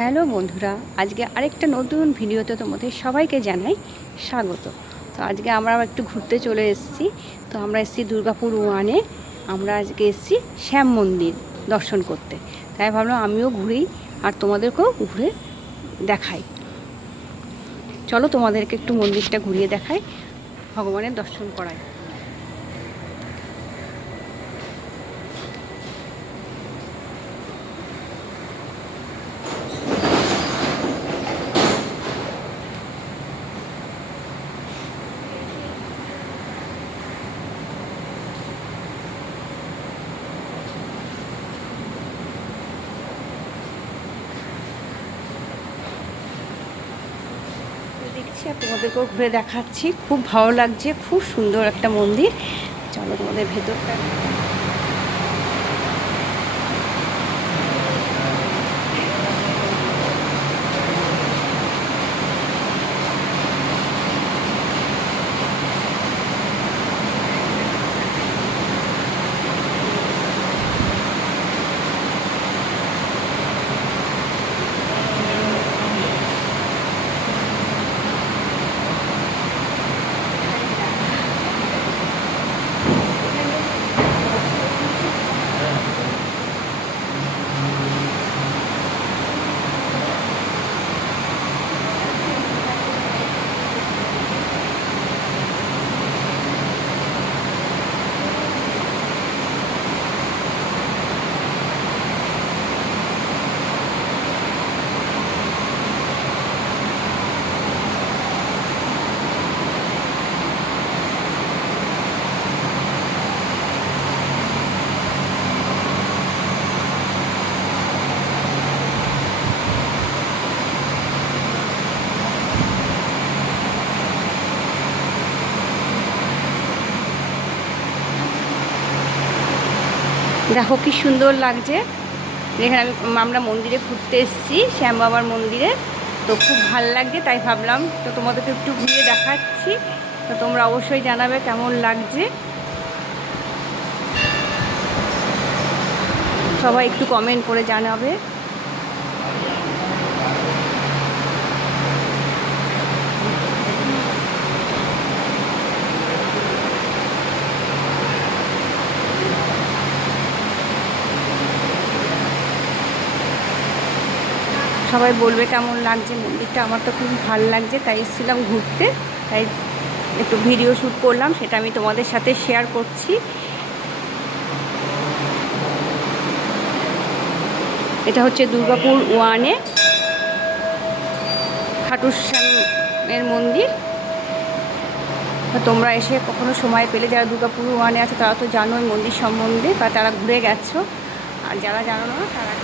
Hello বন্ধুরা, আজকে আরেকটা নতুন ভিডিওতে তোমাদের সবাইকে জানাই স্বাগত। তো আজকে আমরা একটু ঘুরতে চলে এসেছি। তো আমরা এসেছি দুর্গাপুর ওয়ানে। আমরা আজকে এসেছি শ্যাম মন্দির দর্শন করতে। তাই ভাবলাম আমিও ঘুরি আর তোমাদেরকেও ঘুরে দেখাই। চলো তোমাদেরকে একটু মন্দিরটা ঘুরিয়ে দেখাই, ভগবানের দর্শন করাই। দেখছি আর তোমাদেরকেও ঘুরে দেখাচ্ছি। খুব ভালো লাগছে, খুব সুন্দর একটা মন্দির। চলো তোমাদের ভেতরটা। দেখো কি সুন্দর লাগছে। এখানে আমরা মন্দিরে ঘুরতে এসেছি, শ্যাম বাবার মন্দিরে। তো খুব ভাল লাগছে, তাই ভাবলাম তো তোমাদেরকে একটু ঘুরিয়ে দেখাচ্ছি। তো তোমরা অবশ্যই জানাবে কেমন লাগছে। সবাই একটু কমেন্ট করে জানাবে। সবাই বলবে কেমন লাগছে মন্দিরটা। আমার তো খুব ভালো লাগছে, তাই এসেছিলাম ঘুরতে। তাই একটু ভিডিও শ্যুট করলাম, সেটা আমি তোমাদের সাথে শেয়ার করছি। এটা হচ্ছে দুর্গাপুর ওয়ানে খাটু শ্যামের মন্দির। তোমরা এসে কখনো সময় পেলে, যারা দুর্গাপুর ওয়ানে আছে তারা তো জানোই মন্দির সম্বন্ধে, বা তারা ঘুরে গেছো। আর যারা জানো না তারা